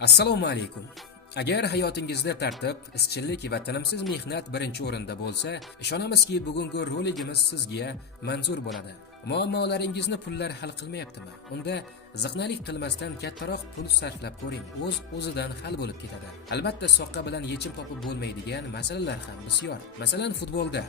Assalomu alaykum. Agar hayotingizda tartib, izchillik va tinimsiz mehnat birinchi o'rinda bo'lsa, ishonamizki, bugungi roligimiz sizga manzur bo'ladi. Muammolaringizni pullar hal qilmayaptimi? Unda ziqnalik qilmasdan kattaroq pul sarflab ko'ring. O'zidan hal bo'lib ketadi. Albatta, soqqa bilan yechim topib bo'lmaydigan masalalar ham bisyor. Masalan, futbolda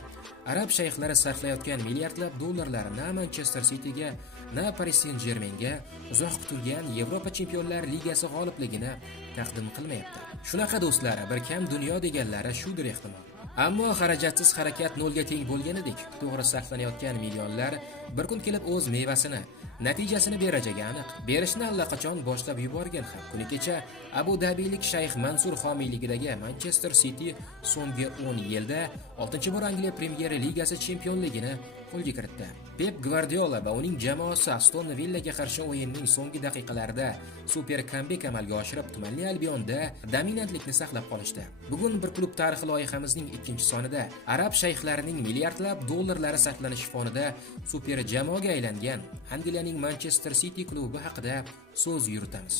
arab shayxlari sarflayotgan milliardlab dollarlar na Manchester Cityga, na Paris Saint-Germainga uzoq kutilgan Yevropa Chempionlar Ligasi g'olibligini taqdim qilmayapti. Shunaqa do'stlar, bir kam dunyo deganlari shudir ehtimol. Ammo xarajatsiz harakat nolga teng bo'lganidek, to'g'ri sarflanayotgan millionlar bir kun kelib o'z mevasini, natijasini berajagi aniq. Berishni allaqachon boshlab yuborgan ham. Kuni kecha Abu Dabilik shayx Mansur homiyligidagi Manchester City so'nggi 10 yilda 6-bor Angliya Premyer Ligasi chempionligini qo'lga kiritdi. Pep Gvardiola va uning jamoasi Aston Villaga qarshi o'yinning so'nggi daqiqalarida super kambek amalga oshirib, tumanli Albionda dominantlikni saqlab qolishdi. Bugun bir klub tarixi loyihamizning 2-sonida arab shayxlarining milliardlab dollarlari sarflanishi fonida super jamoaga aylangan Angliyaning Manchester City klubi haqida so'z yuritamiz.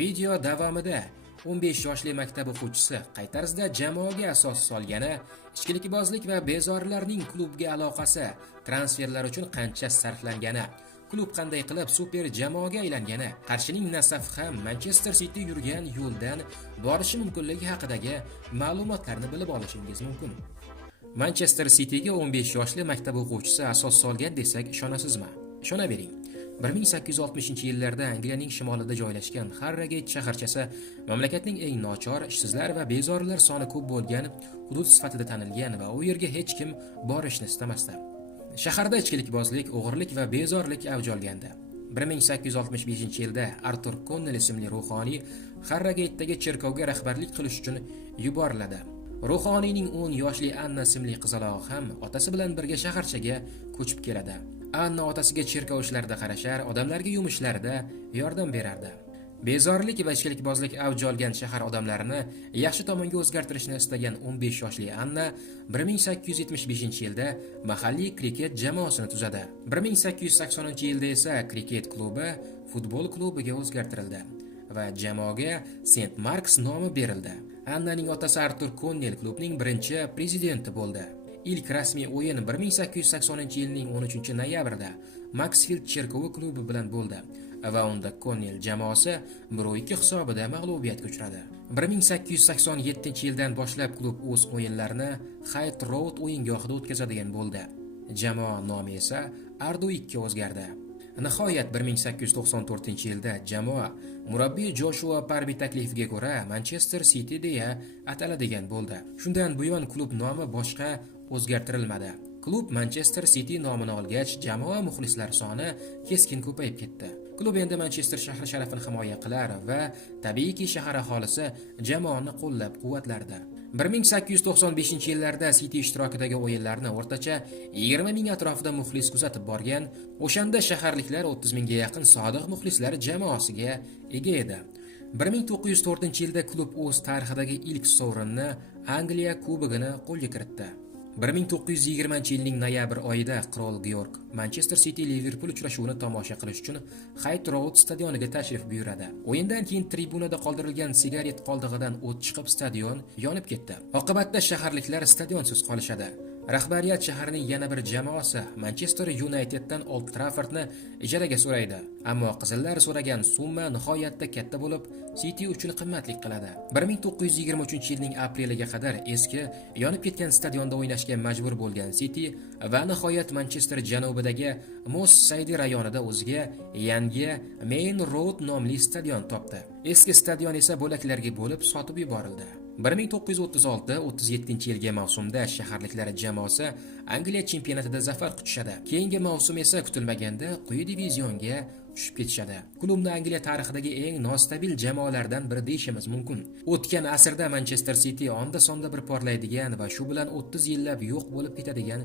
Video davomida 15 yoshli maktab o'quvchisi qay tarzda jamoaga asos solgani, ichkilikbozlik va bezorilarning klubga aloqasi, transferlar uchun qancha sarflangani, klub qanday qilib super jamoaga aylangani, Qarshining Nasaf ham Manchester City yurgan yo'ldan borishi mumkinligi haqidagi ma'lumotlarni bilib olishingiz mumkin. Manchester Cityga 15 yoshli maktab o'quvchisi asos solgan desak ishonasizmi? Ishonavering. 1860-yillarda Angliyaning shimolida joylashgan Harrogate shaharchasi mamlakatning eng nochor, ishsizlar va bezorilar soni ko'p bo'lgan hudud sifatida tanilgan va u yerga hech kim borishni istamasdi. Shaharda ichkilikbozlik, o'g'irlik va bezorlik avj olgandi. 1865-yilda Artur Connell ismli ruhoniy Harrogate'dagi cherkovga rahbarlik qilish uchun yuboriladi. Ruhoniyning 10 yoshli Anna ismli qizalog'i ham otasi bilan birga shaharchaga ko'chib keladi. Anna otasiga cherkov ishlarida qarashar, odamlarga yumushlarida yordam berardi. Bezorlik va ichkilikbozlik avj olgan shahar odamlarini yaxshi tomonga o'zgartirishni istagan 15 yoshli Anna 1875-yilda mahalliy kriket jamoasini tuzadi. 1880-yilda esa kriket klubi futbol klubiga o'zgartirildi va jamoaga St. Mark's nomi berildi. Annaning otasi Artur Connell klubning birinchi prezidenti bo'ldi. Ilk rasmiy o'yin 1880-yilning 13-noyabrida Maxfield cherkovi klubi bilan bo'ldi va unda Connell jamoasi 1-2 hisobida mag'lubiyatga uchradi. 1887-yildan boshlab klub o'z o'yinlarini Hyde Road o'yingohida o'tkazadigan bo'ldi. Jamoa nomi esa Ardo 2 ga o'zgardi. Nihoyat 1894-yilda jamoa murabbiy Joshua Parby taklifiga ko'ra Manchester City deya ataladigan bo'ldi. Shundan buyon klub nomi boshqa o'zgartirilmadi. Klub Manchester City nomini olgach, jamoa muxlislari soni keskin ko'payib ketdi. Klub endi Manchester shahri sharafini himoya qilar va tabiiyki shahar aholisi jamoani qo'llab-quvvatlardi. 1895-yillarda City ishtirokidagi o'yinlarni o'rtacha 20 ming atrofida muxlis kuzatib borgan, o'shanda shaharliklar 30 mingga yaqin sodiq muxlislar jamoasiga ega edi. 1904-yilda klub o'z tarixidagi ilk sovrinni Angliya kubogini qo'lga kiritdi. 1920-yilning noyabr oyida qirol Georg Manchester City Liverpool uchrashuvini tomosha qilish uchun Hyde Road stadioniga tashrif buyuradi. O'yindan keyin tribunada qoldirilgan sigaret qoldig'idan o't chiqib stadion yonib ketdi. Oqibatda shaharliklar stadionsiz qolishadi. Rahbariyat shaharning yana bir jamoasi Manchester Uniteddan Old Traffordni ijaraga so'raydi. Ammo qizillar so'ragan summa nihoyatda katta bo'lib, City uchun qimmatlik qiladi. 1923-yilning apreliga qadar eski, yonib ketgan stadionda o'ynashga majbur bo'lgan City va nihoyat Manchester janubidagi Moss Side rayonida o'ziga yangi Main Road nomli stadion topdi. Eski stadion esa bo'laklarga bo'lib sotib yuborildi. 1936-37-yilgi mavsumda shaharliklar jamoasi Angliya chempionatida zafar quchishadi. Keyingi mavsum esa kutilmaganda quyi divizionga tushib ketishadi. Klubni Angliya tarixidagi eng nostabil jamoalardan biri deyishimiz mumkin. O'tgan asrda Manchester City onda-sonda bir porlaydigan va shu bilan 30 yillab yo'q bo'lib ketadigan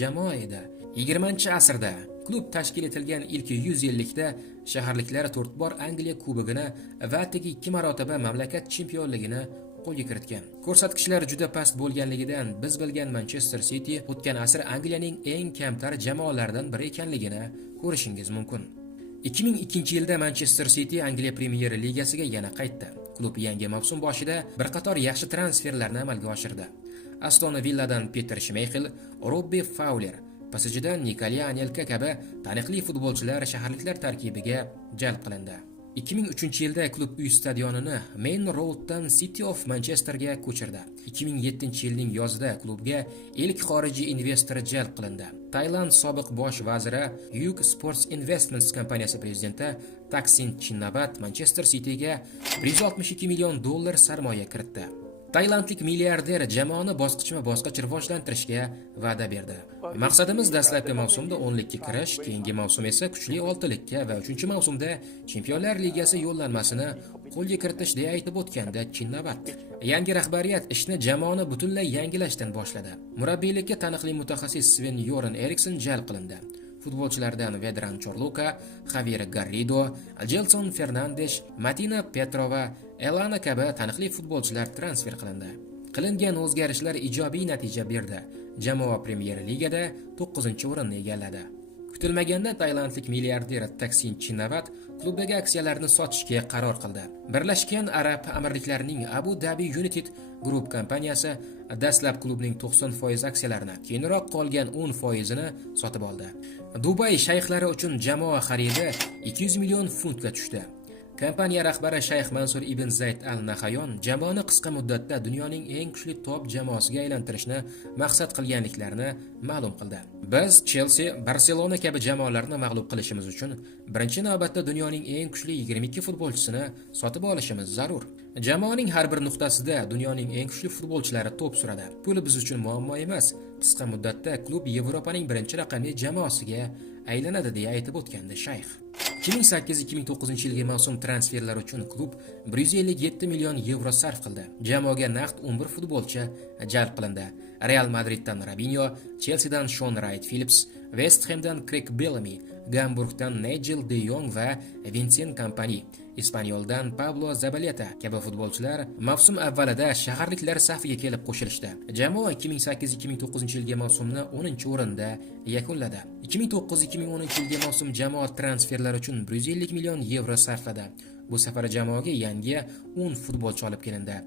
jamoa edi. 20-asrda klub tashkil etilgan ilk 100 yillikda shaharliklar 4 bor Angliya kubogini va 2 marotaba mamlakat chempionligini qo'lga kiritgan. Ko'rsatkichlar juda past bo'lganligidan biz bilgan Manchester City o'tgan asr Angliyaning eng kamtar jamoalaridan biri ekanligini ko'rishingiz mumkin. 2002-yilda Manchester City Angliya Premyer Ligasiga yana qaytdi. Klub yangi mavsum boshida bir qator yaxshi transferlarni amalga oshirdi. Aston Villadan Peter Schmeichel, Robbie Fowler, PSJdan Nikolay Anelka kabi taniqli futbolchilar shaharliklar tarkibiga jalb qilindi. 2003-yilda klub uy stadionini Main Roaddan City of Manchesterga ko'chirdi. 2007-yilning yozida klubga ilk xorijiy investor jalb qilindi. Tailand sobiq bosh vaziri Yuk Sports Investments kompaniyasi prezidenti Thaksin Shinawatra Manchester Cityga $162 million sarmoya kiritdi. Tailandlik milliarder jamoani bosqichma-bosqich rivojlantirishga va'da berdi. Maqsadimiz dastlabki mavsumda 10likka kirish, keyingi mavsum esa kuchli 6likka va 3-mavsumda Chempionlar Ligasi yo'llanmasini qo'lga kiritish deya aytib o'tgandi Shinawatra. Yangi rahbariyat ishni jamoani butunlay yangilashdan boshladi. Murabbiylikka taniqli mutaxassis Sven-Göran Eriksson jalb qilindi. Futbolchilardan Vedran Chorluka, Javier Garrido, Gelson Fernandes, Martina Petrova, Elana kabi taniqli futbolchilar transfer qilindi. Qilingan o'zgarishlar ijobiy natija berdi. Jamoa Premier Ligada 9-o'rinni egalladi. Kutilmaganda tailandlik milliarder Thaksin Shinawatra klubdagi aksiyalarni sotishga qaror qildi. Birlashgan Arab Amirliklarining Abu Dhabi United Group kompaniyasi dastlab klubning 90% aksiyalarini, keyinroq qolgan 10%ni sotib oldi. Dubay shayxlari uchun jamoa xaridi 200 million funtga tushdi. Kompaniya rahbari Shayx Mansur ibn Zayd al-Nahayon jamoani qisqa muddatda dunyoning eng kuchli top jamoasiga aylantirishni maqsad qilganliklarini ma'lum qildi. Biz Chelsea, Barselona kabi jamoalarni mag'lub qilishimiz uchun birinchi navbatda dunyoning eng kuchli 22 futbolchisini sotib olishimiz zarur. Jamoaning har bir nuqtasida dunyoning eng kuchli futbolchilari to'p suradi. Pul biz uchun muammo emas. Qisqa muddatda klub Yevropaning birinchi raqamli jamoasiga aylanadi deya aytib o'tgandi shayx. 2008-2009 mavsum transferlar uchun klub 157 million yevro sarf qildi. Jamoaga naqd 11 futbolchi jalb qilindi. Real Madriddan Robinho, Chelseadan Sean Wright-Phillips, West Hamdan Craig Bellamy, Gamburgdan Nigel de Jong va Vincent Kompany, Ispanyoldan Pablo Zabaleta kabi futbolchilar mavsum avvalida shaharliklar safiga kelib qo'shilishdi. Jamoa 2008-2009 mavsumni 10-o'rinda yakunladi. 2009-2010 mavsum jamoat transferlari uchun 150 million yevro sarfladi. Bu safar jamoaga yangi 10 futbolchi olib kelindi.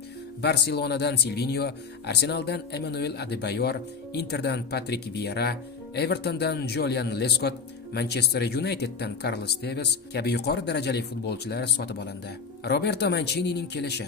Barselonadan Silvinho, Arsenaldan Emmanuel Adebayor, Interdan Patrick Vieira, Evertondan Julian Lescott, Manchester Uniteddan Carlos Tevez kabi yuqori darajali futbolchilar sotib olindi. Roberto Mancinining kelishi.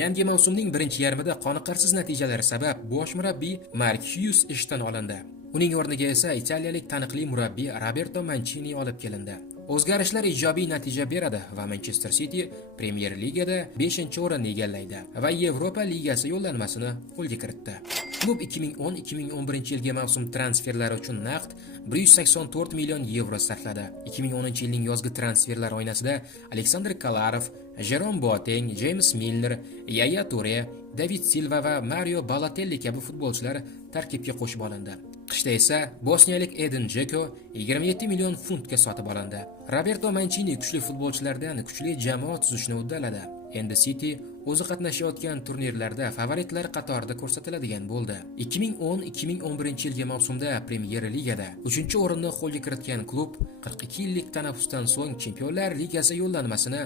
Yangi mavsumning birinchi yarmida qoniqarsiz natijalar sabab bosh murabbiy Mark Hughes ishdan olindi. Uning o'rniga esa italiyalik taniqli murabbiy Roberto Mancini olib kelindi. O'zgarishlar ijobiy natija beradi va Manchester City Premier Ligada 5-o'rinni egallaydi va Yevropa Ligasi yo'llanmasini qo'lga kiritdi. Klub 2010-2011 mavsum transferlari uchun naqd 184 million yevro sarfladi. 2010-yilning yozgi transferlar oynasida Alexander Kolarov, Jerome Boateng, James Milner, Yaya Toure, David Silva va Mario Balotelli kabi futbolchilar tarkibga qo'shib olindi. Qishda esa bosniyalik Edin Dzeko 27 million funtga sotib olindi. Roberto Mancini kuchli futbolchilardan kuchli jamoa tuzishni uddaladi. Endi City o'zi qatnashayotgan turnirlarda favoritlar qatorida ko'rsatiladigan bo'ldi. 2010-2011 mavsumda Premier Ligada 3-o'rinni qo'lga kiritgan klub 42 yillik tanaffusdan so'ng Chempionlar Ligasi yo'llanmasini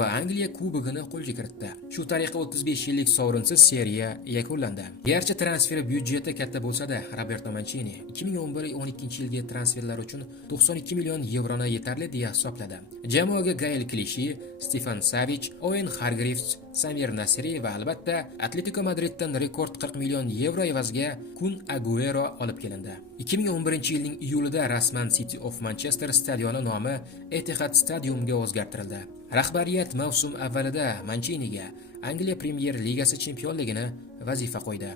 va Angliya Kubogini qo'lga kiritdi. Shu tariqa 35 yillik sovrinsiz seriya yakunlandi. Garchi transfer byudjeti katta bo'lsa-da, Roberto Mancini 2011-12 transferlar uchun 92 million yevroni yetarli deya hisobladi. Jamoaga Gael Clichy, Stefan Savic, Owen Hargreaves, Samir Nasri va albatta Atletico Madriddan rekord 40 million yevro evaziga Kun Aguero olib kelindi. 2011-yilning iyulida rasman City of Manchester stadioni nomi Etihad Stadiumga o'zgartirildi. Rahbariyat mavsum avvalida Manciniga Angliya Premier Ligasi chempionligini vazifa qo'ydi.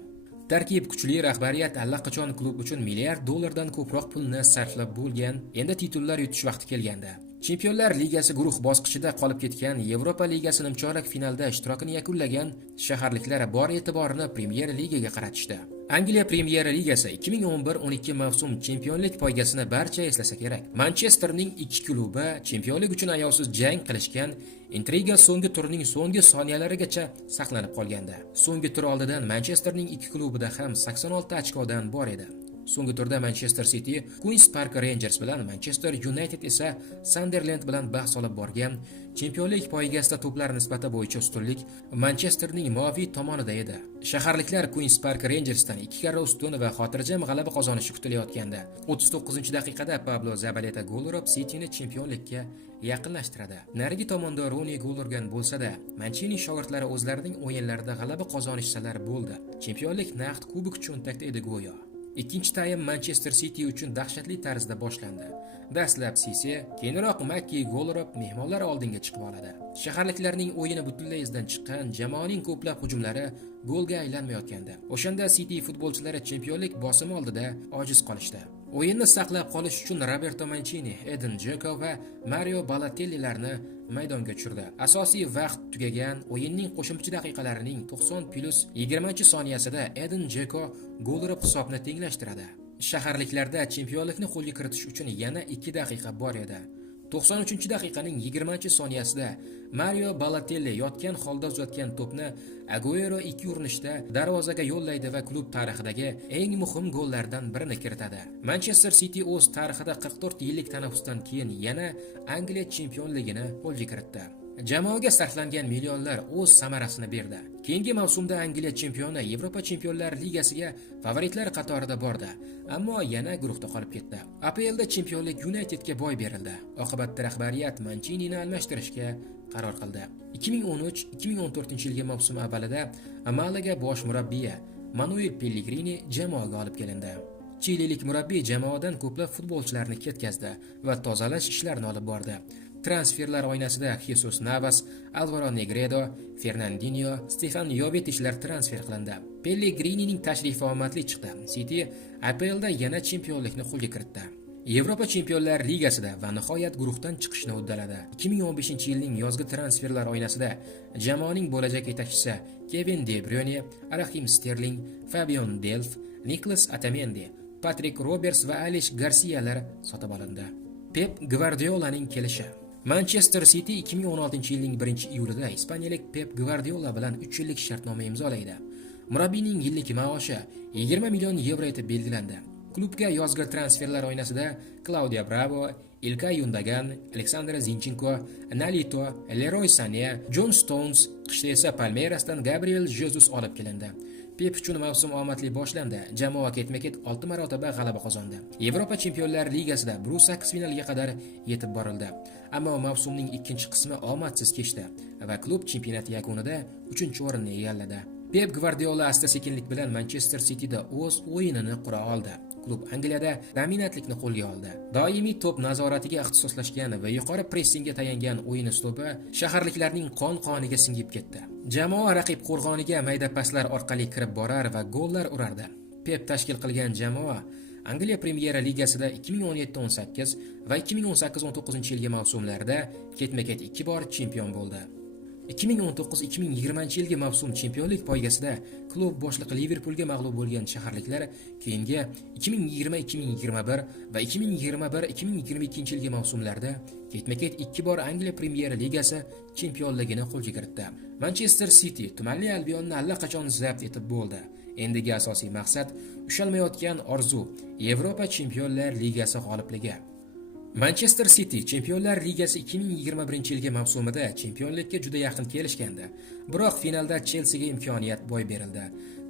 Tarkib kuchli, rahbariyat allaqachon klub uchun $1 milliard ko'proq pulni sarflab bo'lgan. Endi titullar yutish vaqti kelgandi. Chempionlar Ligasi guruh bosqichida qolib ketgan, Yevropa Ligasi nimchorak finalda ishtirokini yakunlagan shaharliklar bor e'tiborini Premier Ligaga qaratishdi. Angliya Premier Ligasi 2011-12 mavsum chempionlik poygasini barcha eslasa kerak. Manchesterning ikki klubi chempionlik uchun ayovsiz jang qilishgan, intriga so'nggi turning so'nggi soniyalarigacha saqlanib qolgandi. So'nggi tur oldidan Manchesterning ikki klubida ham 86 ochkodan bor edi. So'nggi turda Manchester City Queens Park Rangers bilan, Manchester United esa Sunderland bilan bahs olib borgan. Chempionlik poygasida to'plar nisbati bo'yicha ustunlik Manchesterning moviy tomonida edi. Shaharliklar Queens Park Rangersdan 2 karra ustun va xotirjam g'alaba qozonishi kutilayotganda 39-daqiqada Pablo Zabaleta gol urib Cityni chempionlikka yaqinlashtiradi. Narigi tomonda Rooney gol urgan bo'lsa-da, Mancini shogirdlari o'zlarining o'yinlarida g'alaba qozonishsalar bo'ldi. Chempionlik naqd kubok cho'ntakda edi go'yo. Ikkinchi taym Manchester City uchun dahshatli tarzda boshlandi. Dastlab Sise, keyinroq Makki gol urib mehmonlar oldinga chiqib oladi. Shaharliklarning o'yini butunlay izdan chiqqan, jamoaning ko'plab hujumlari golga aylanmayotgandi. O'shanda City futbolchilari chempionlik bosimi oldida ojiz qolishdi. O'yinni saqlab qolish uchun Roberto Mancini, Edin Dzeko va Mario Balotellilarni maydonga tushirdi. Asosiy vaqt tugagan o'yinning qo'shimcha daqiqalarining 90+20-soniyasida Edin Dzeko gol urib hisobni tenglashtiradi. Shaharliklarda chempionlikni qo'lga kiritish uchun yana 2 daqiqa bor edi. 93-daqiqaning 20-soniyasida Mario Balotelli yotgan holda uzatgan to'pni Aguero 2 urinishda darvozaga yo'llaydi va klub tarixidagi eng muhim gollardan birini kiritadi. Manchester City o'z tarixida 44 yillik tanaffusdan keyin yana Angliya chempionligini qo'lga kiritdi. Jamoaga sarflangan millionlar o'z samarasini berdi. Keyingi mavsumda Angliya chempioni Yevropa Chempionlar Ligasiga favoritlar qatorida bordi, ammo yana guruhda qolib ketdi. APLda chempionlik Unitedga boy berildi. Oqibatda rahbariyat Mancinini almashtirishga qaror qildi. 2013-2014-yilgi mavsum avvalida Malaga bosh murabbiyi Manuel Pellegrini jamoaga olib kelindi. Chililik murabbiy jamoadan ko'plab futbolchilarni ketkazdi va tozalash ishlarini olib bordi. Transferlar oynasida Jesus Navas, Alvaro Negredo, Fernandinho, Stefan Jovetic'lar transfer qilindi. Pellegrinining tashrifi omadli chiqdi. City APLda yana chempionlikni qo'lga kiritdi. Yevropa Chempionlar Ligasida va nihoyat guruhdan chiqishni uddaladi. 2015-yilning yozgi transferlar oynasida jamoaning bo'lajak yetakchisi Kevin De Bruyne, Raheem Sterling, Fabian Delph, Nicolas Otamendi, Patrick Roberts va Alex Garcialar sotib olindi. Pep Guardiolaning kelishi. Manchester City 2016-yilning 1-iyulida ispaniyalik Pep Guardiola bilan 3 yillik shartnoma imzolaydi. Murabbiyning yillik maoshi 20 million yevro etib belgilandi. Klubga yozgi transferlar oynasida Claudio Bravo, Ilkay Gundogan, Alexander Zinchenko, Nolito, Leroy Sané, John Stones, qishda esa Palmeirasdan Gabriel Jesus olib kelindi. Pep uchun mavsum omadli boshlandi. Jamoa ketma-ket 6 marotaba g'alaba qozondi. Yevropa Chempionlar Ligasida Brusaks finaliga qadar yetib borildi. Ammo mavsumning ikkinchi qismi omadsiz kechdi va klub chempionat yakunida 3-o'rinni egalladi. Pep Guardiola asta-sekinlik bilan Manchester Cityda o'z o'yinini qura oldi. Klub Angliyada dominantlikni qo'lga oldi. Doimiy to'p nazoratiga ixtisoslashgan va yuqori pressingga tayangan o'yin uslubi shaharliklarning qon-qoniga singib ketdi. Jamoa raqib qo'rg'oniga mayda paslar orqali kirib borar va gollar urardi. Pep tashkil qilgan jamoa Angliya Premyer Ligasida 2017-18 va 2018-19-yilgi mavsumlarda ketma-ket 2 bor chempion bo'ldi. 2019-2020-yilgi mavsum chempionlik poygasida klub boshlig'i Liverpoolga mag'lub bo'lgan shaharliklar keyingi 2020-2021 va 2021-2022-yilgi mavsumlarda ketma-ket 2 bor Angliya Premyer Ligasi chempionligini qo'lga kiritdi. Manchester City tumanli Albionni allaqachon zabt etib bo'ldi. Endigi asosiy maqsad ushalmayotgan orzu Yevropa Chempionlar Ligasi g'olibligi. Manchester City Chempionlar Ligasi 2021-yilgi mavsumida chempionlikka juda yaqin kelishgandi, biroq finalda Chelseaga imkoniyat boy berildi.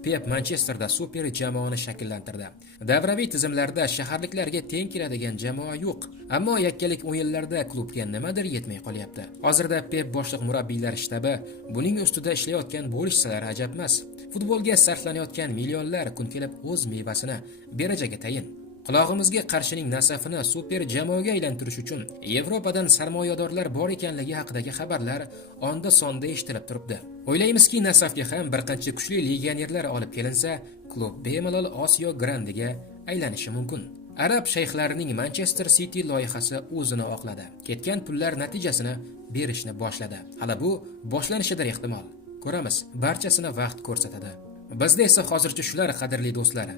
Pep Manchesterda super jamoani shakllantirdi. Davraviy tizimlarda shaharliklarga teng keladigan jamoa yo'q, ammo yakkalik o'yinlarda klubga nimadir yetmay qolyapti. Hozirda Pep boshliq murabbiylar shtabi buning ustida ishlayotgan bo'lishsalar ajab emas. Futbolga sarflanayotgan millionlar kun kelib o'z mevasini berajaga tayin. Qulog'imizga qarshining nasafini super jamoaga aylantirish uchun Yevropadan sarmoyadorlar bor ekanligi haqidagi xabarlar onda sonda eshitilib turibdi. O'ylaymizki, nasafga ham bir qancha kuchli legionerlar olib kelinsa, klub bemalol Osiyo grandiga aylanishi mumkin. Arab shayxlarining Manchester City loyihasi o'zini oqladi. Ketgan pullar natijasini berishni boshladi. Hali bu boshlanishidir ehtimol. Ko'ramiz, barchasini vaqt ko'rsatadi. Bizda esa hozircha shular, qadrli do'stlar.